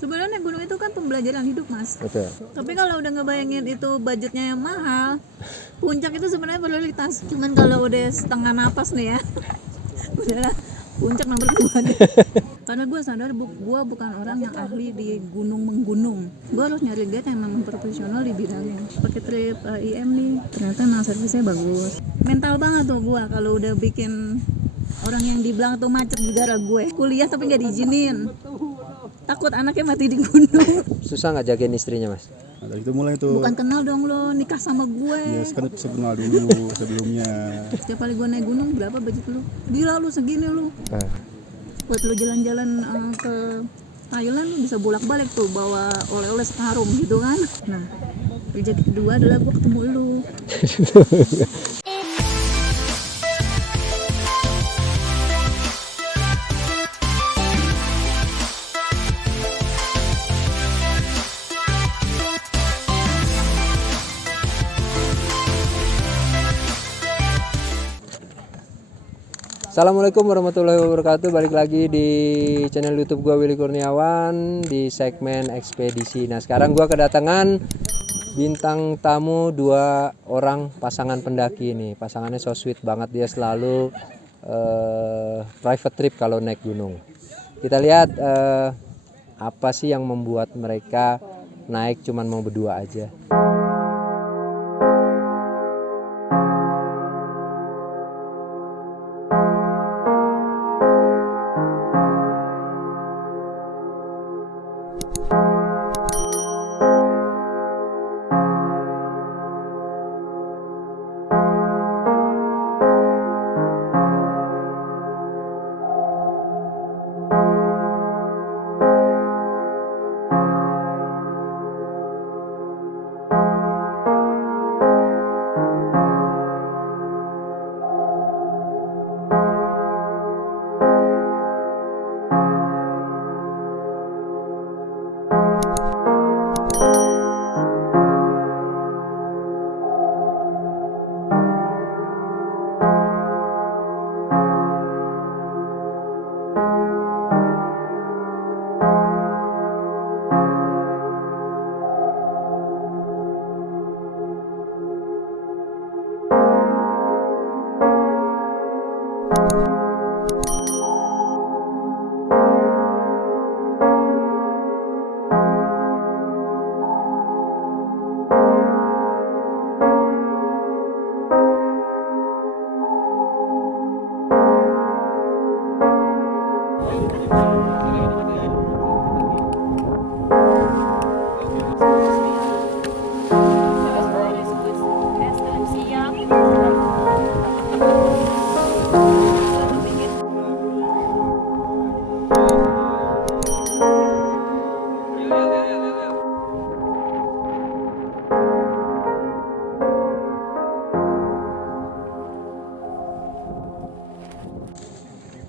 Sebenarnya gunung itu kan pembelajaran hidup, Mas. Betul. Tapi kalau udah ngebayangin itu budgetnya yang mahal, puncak itu sebenarnya prioritas. Cuman kalau udah setengah napas nih ya, udahlah puncak nomor 2 deh. Karena gue sadar gue bukan orang yang ahli di gunung menggunung. Gue harus nyari guide yang memang profesional di bidangnya. Pakai trip IM nih, ternyata nah servisnya bagus. Mental banget tuh gue kalau udah bikin orang yang dibilang tuh macet di gara gue. Kuliah tapi nggak diizinin. Takut anaknya mati di gunung. Susah nggak jagain istrinya, Mas? Nah, dari itu mulai tuh. Bukan kenal dong lo, nikah sama gue. Ya sekarang kenal dulu sebelumnya. Setiap kali gue naik gunung berapa budget lu? Gila lu segini lu. Buat lu jalan-jalan ke Thailand lu bisa bolak-balik tuh bawa oleh-oleh sekarung gitu kan. Nah, rezeki kedua adalah gue ketemu lu. Assalamualaikum warahmatullahi wabarakatuh. Balik lagi di channel YouTube gua Willy Kurniawan di segmen ekspedisi. Nah, sekarang gua kedatangan bintang tamu 2 orang pasangan pendaki nih. Pasangannya so sweet banget, dia selalu private trip kalau naik gunung. Kita lihat apa sih yang membuat mereka naik cuman mau berdua aja.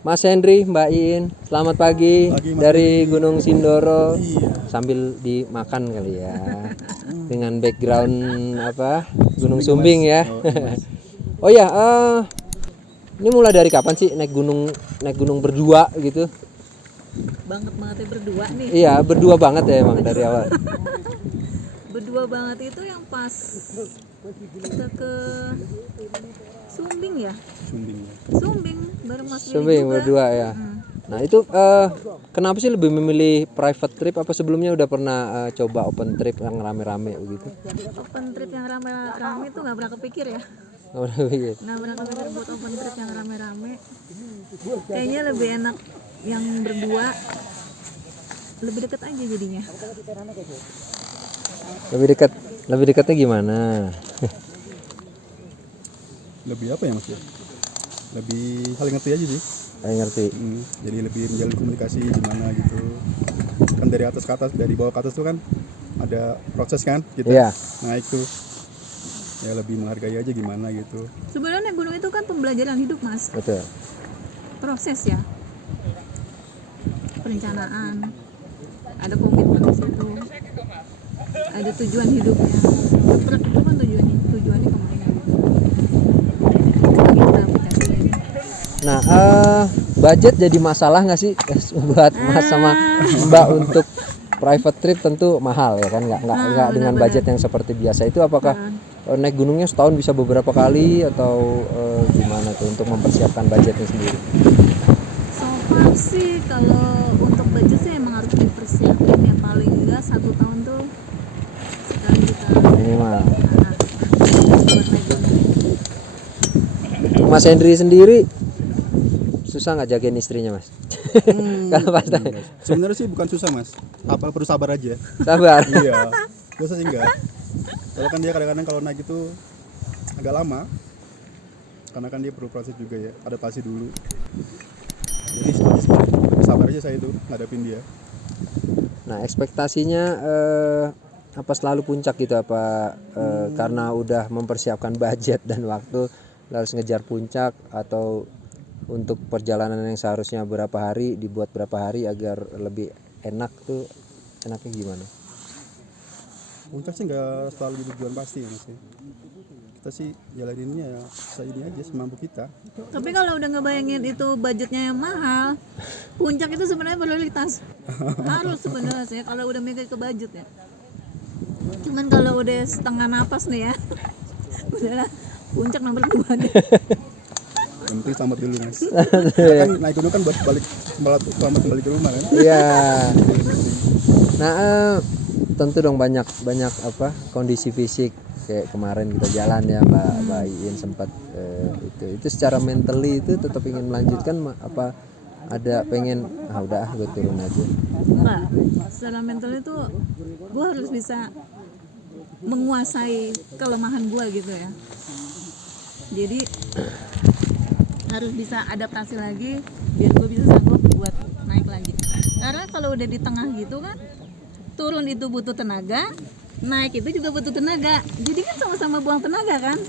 Mas Henry, Mbak Iin, selamat pagi, dari Gunung Sindoro. Sambil dimakan kali ya, dengan background apa Gunung Sumbing ya. Oh ya, ini mulai dari kapan sih naik gunung berdua gitu? Banget berdua nih. Iya, berdua banget ya emang dari awal. Berdua banget itu yang pas kita ke Sumbing ya. Sumbing bareng Mas Willy Sumbing juga. berdua ya. Nah itu kenapa sih lebih memilih private trip? Apa sebelumnya udah pernah coba open trip yang rame-rame begitu? Open trip yang rame-rame itu nggak pernah kepikir ya. Nggak pernah. Nggak pernah kepikir buat open trip yang rame-rame. Kayaknya lebih enak yang berdua, lebih deket aja jadinya. Lebih dekatnya gimana? Lebih apa ya Mas? Lebih saling ngerti aja sih. Saya ngerti. Jadi lebih menjalin komunikasi gimana gitu. Kan dari atas ke atas, dari bawah ke atas tuh kan ada proses kan kita naik tuh. Ya lebih menghargai aja gimana gitu. Sebenarnya gunung itu kan pembelajaran hidup, Mas. Betul. Proses ya. Perencanaan. Ada komitmen di situ. Ada tujuan hidupnya. Truk itu kan tujuannya kemana? Kita aplikasiin. Nah, budget jadi masalah nggak sih buat Mas sama Mbak untuk private trip tentu mahal ya kan, nggak dengan budget yang seperti biasa. Itu apakah naik gunungnya setahun bisa beberapa kali atau gimana tuh untuk mempersiapkan budgetnya sendiri? So far sih kalau untuk budget sih emang harus dipersiapin ya, paling enggak 1 tahun tuh sekali kita Minimal. buat naik gunung. Mas Hendri sendiri susah nggak jagain istrinya mas? Kalau pas Sebenarnya sih bukan susah mas, apa perlu sabar aja. sabar. Iya, susah sih enggak. Kalau kan dia kadang-kadang kalau naik itu agak lama, karena kan dia perlu proses juga ya, adaptasi dulu. Jadi sabar aja saya itu ngadapin dia. Nah ekspektasinya apa selalu puncak gitu, apa karena udah mempersiapkan budget dan waktu harus ngejar puncak, atau untuk perjalanan yang seharusnya berapa hari dibuat berapa hari agar lebih enak tuh, enaknya gimana? Puncak sih nggak selalu jadi tujuan pasti ya mas. Kita sih jalaninnya ya ini aja semampu kita. Tapi kalau udah ngebayangin itu budgetnya yang mahal, puncak itu sebenarnya prioritas. Harus sebenarnya sih kalau udah mikir ke budget ya. Cuman kalau udah setengah napas nih ya, udahlah puncak nomor 2 deh. Yang penting selamat dulu mas. Kan naik gunung kan buat balik selamat kembali ke rumah kan. Iya. Nah tentu dong banyak apa kondisi fisik kayak kemarin kita jalan ya Mbak Iin sempat itu secara mentally itu tetap ingin melanjutkan apa ada pengen udah gue turun aja. Enggak, secara mental itu gue harus bisa menguasai kelemahan gue gitu ya. Jadi harus bisa adaptasi lagi biar gue bisa sanggup buat naik lagi. Karena kalau udah di tengah gitu kan, turun itu butuh tenaga, naik itu juga butuh tenaga. Jadi kan sama-sama buang tenaga kan.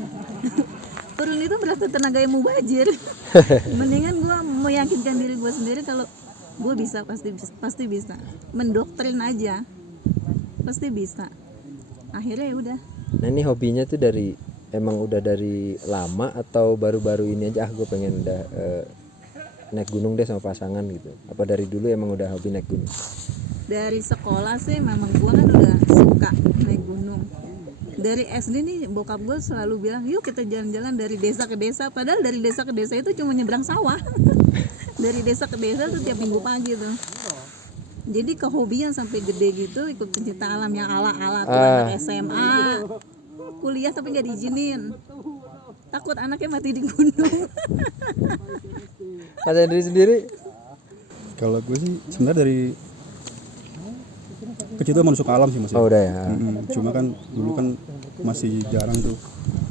Turun itu berarti tenaga yang mubazir. Mendingan gue meyakinkan diri gue sendiri kalau gue bisa, pasti bisa. Mendoktrin aja, pasti bisa. Akhirnya ya udah. Nah ini hobinya tuh emang udah dari lama atau baru-baru ini aja gue pengen udah naik gunung deh sama pasangan gitu? Apa dari dulu emang udah hobi naik gunung? Dari sekolah sih memang gue kan udah suka naik gunung. Dari SD nih bokap gue selalu bilang yuk kita jalan-jalan dari desa ke desa. Padahal dari desa ke desa itu cuma nyebrang sawah. Dari desa ke desa tuh tiap minggu pagi tuh. Jadi kehobian sampai gede gitu, ikut pencinta alam yang ala-ala tuh anak SMA. Kuliah tapi nggak diizinin, takut anaknya mati di gunung. Mas Hendri sendiri? Kalau gue sih sebenarnya dari kecil tuh emang suka alam sih mas. Oh udah ya. Cuma kan dulu kan masih jarang tuh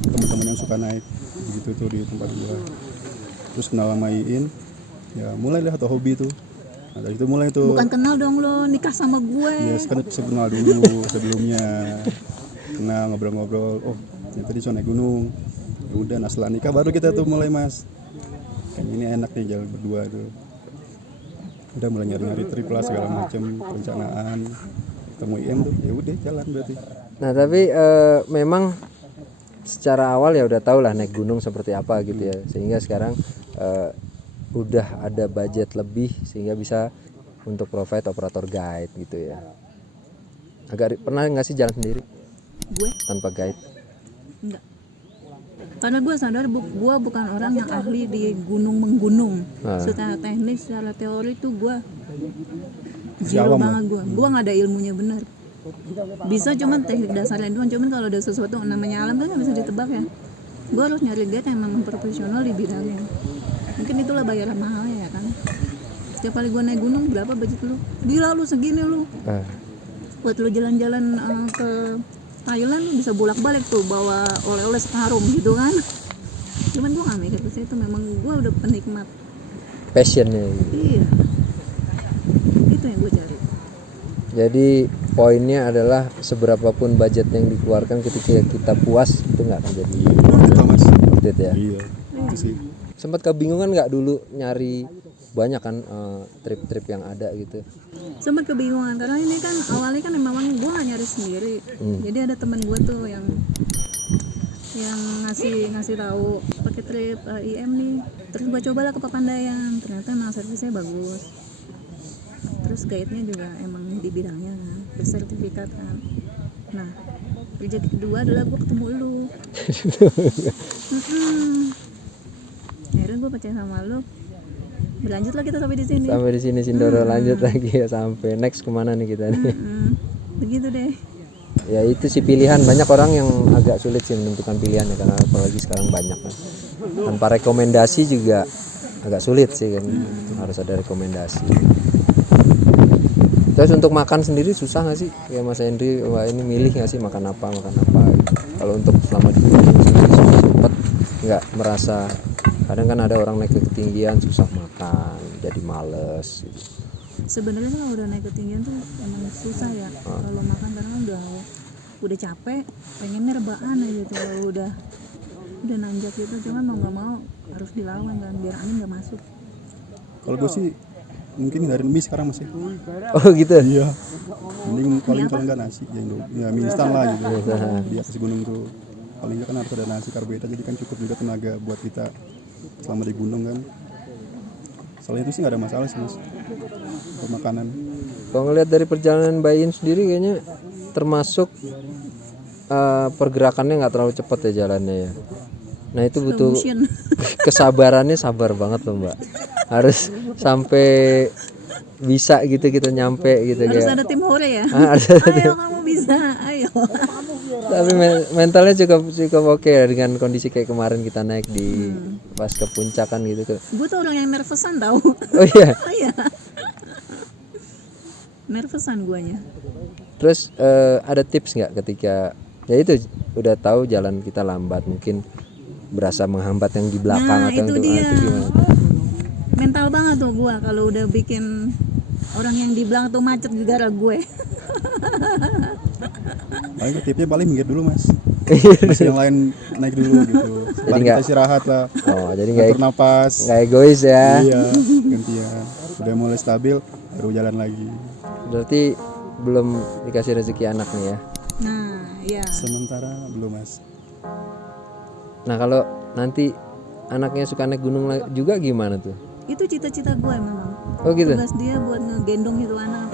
teman-teman yang suka naik gitu tuh di tempat gue. Terus kenal sama Iin, ya mulai lah atau hobi tuh. Nah dari itu mulai tuh. Bukan kenal dong lo, nikah sama gue. Ya kan kenal dulu sebelumnya. Kenal ngobrol-ngobrol, oh ya tadi naik gunung. Ya udah, nah setelah nikah baru kita tuh mulai mas. Kayaknya ini enak nih jalan berdua tuh. Udah mulai nyari-nyari trip lah segala macam perencanaan. Ketemu IM tuh, ya udah jalan berarti. Nah tapi memang secara awal ya udah tau lah naik gunung seperti apa gitu ya, sehingga sekarang udah ada budget lebih sehingga bisa untuk provide operator guide gitu ya. Pernah nggak sih jalan sendiri Gue tanpa guide? enggak. Karena gue sadar gue bukan orang yang ahli di gunung menggunung. Secara teknis, secara teori tuh gue zero banget gue. Gue nggak ada ilmunya benar. Bisa cuman teknik dasarnya doang. Cuman kalau ada sesuatu namanya alam kan nggak bisa ditebak ya. Gue harus nyari guide yang memang profesional di bidangnya. Mungkin itulah bayaran mahalnya ya kan. Setiap kali gue naik gunung berapa budget lu? Gila lu segini lu. Buat lu jalan-jalan ke Thailand lu bisa bolak-balik tuh bawa oleh-oleh sekarung gitu kan. Cuman gue gak mikir ke situ, memang gue udah penikmat. Passionnya gitu. Iya. Itu yang gue cari. Jadi poinnya adalah seberapapun budget yang dikeluarkan ketika kita puas itu nggak akan jadi Itu mas. worth it ya. Iya. Itu sih. Sempat kebingungan nggak dulu nyari banyak kan trip-trip yang ada gitu? Sempat kebingungan karena ini kan awalnya kan memang gue gak nyari sendiri. Jadi ada teman gue tuh yang ngasih tahu pakai trip IM nih. Terus gue cobalah ke Papandayan, ternyata memang servisnya bagus. Terus guide-nya juga emang di bidangnya kan. bersertifikat kan. Nah rezeki kedua adalah gue ketemu lu. Akhirnya gue percaya sama lu. Berlanjutlah kita sampai di sini. Sampai di sini Sindoro, lanjut lagi ya sampai next kemana nih kita nih. Begitu deh. Ya itu sih pilihan, banyak orang yang agak sulit sih menentukan pilihannya karena apalagi sekarang banyak kan. Tanpa rekomendasi juga agak sulit sih kan, harus ada rekomendasi. Terus untuk makan sendiri susah nggak sih? Kayak Mas Henry, wah ini milih nggak sih makan apa gitu. Kalau untuk selama di gunung sendiri sempat nggak merasa, kadang kan ada orang naik ke ketinggian susah makan, jadi males gitu. Sebenarnya kalau udah naik ketinggian tuh emang susah ya kalau makan, karena kan udah capek, pengennya rebahan aja tuh kalau udah nanjak gitu. Cuman mau nggak mau harus dilawan kan biar angin nggak masuk. Kalau gue sih mungkin hindarin mie sekarang masih. Oh gitu. Iya. Mending paling kalau nggak nasi ya Indo. Ya mie instan lah gitu. Di atas gunung tuh paling nggak kan harus ada nasi karbohidrat, jadi kan cukup juga tenaga buat kita selama di gunung kan. Soalnya itu sih nggak ada masalah sih mas untuk makanan. Kalau ngeliat dari perjalanan Mbak In sendiri kayaknya termasuk pergerakannya nggak terlalu cepat ya jalannya ya. Nah itu butuh Motion. kesabarannya, sabar banget loh Mbak. Harus sampai bisa gitu kita nyampe gitu Harus kayak. ada tim hore ya. Harus ada Ayo kamu bisa, ayo. Tapi mentalnya cukup oke ya dengan kondisi kayak kemarin kita naik di pas ke puncak kan gitu tuh. Gue tuh orang yang nervousan tau. Oh iya. Oh iya. Nervousan guanya. Terus ada tips nggak ketika ya itu udah tahu jalan kita lambat, mungkin berasa menghambat yang di belakang Nah atau itu itu dia. itu gimana? Mental banget tuh gue kalau udah bikin orang yang di belakang tuh macet gara gue. Paling tipnya paling minggir dulu mas. Masih yang lain naik dulu gitu. Baru kita istirahat lah. Oh jadi nggak Atur napas. nggak egois ya? Iya. Gantian. Udah mulai stabil baru jalan lagi. Berarti belum dikasih rezeki anak nih ya? Nah ya. Sementara belum mas. Nah kalau nanti anaknya suka naik gunung juga gimana tuh? Itu cita-cita gue memang. Oh gitu? Tugas dia buat ngegendong itu anak.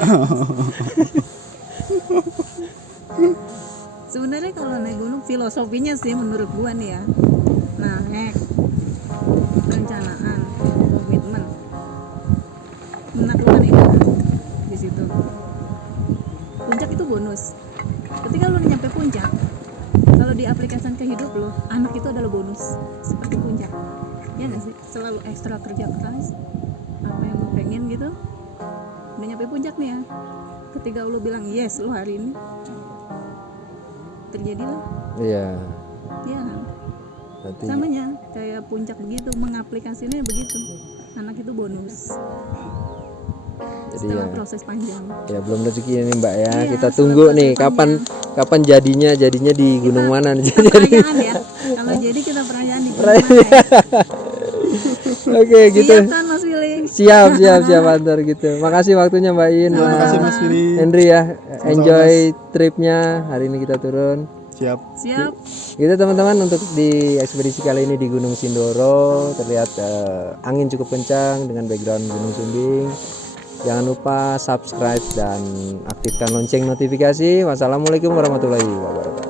Sebenarnya kalau naik gunung filosofinya sih menurut gue nih ya. Nah, perencanaan, komitmen, menaklukkan ego di situ. Puncak itu bonus. Ketika lu nyampe puncak, kalau diaplikasikan ke hidup lo, anak itu adalah bonus seperti puncak. Ya nggak sih? Selalu ekstra kerja keras, apa yang lo pengen gitu. Udah nyampe puncak nih ya. Ketika lo bilang yes lo hari ini, terjadilah. Iya. Ya. Berarti Samanya kayak puncak begitu, mengaplikasinya begitu. Anak itu bonus. jadi Setelah ya. proses panjang. Ya belum rezeki ini Mbak ya. Iya, Kita setelah tunggu proses nih kapan jadinya di gunung mana nih. Perayaan ya. Kalau jadi kita perayaan di gunung mana ya? Oke gitu. Siap kan Mas Willy? Siap antar gitu. Makasih waktunya Mbak In. Terima kasih mas Firi. Henry ya. Enjoy tripnya. Hari ini kita turun. Siap. Siap. Gitu teman-teman, untuk di ekspedisi kali ini di Gunung Sindoro terlihat angin cukup kencang dengan background Gunung Sumbing. Jangan lupa subscribe dan aktifkan lonceng notifikasi. Wassalamualaikum warahmatullahi wabarakatuh.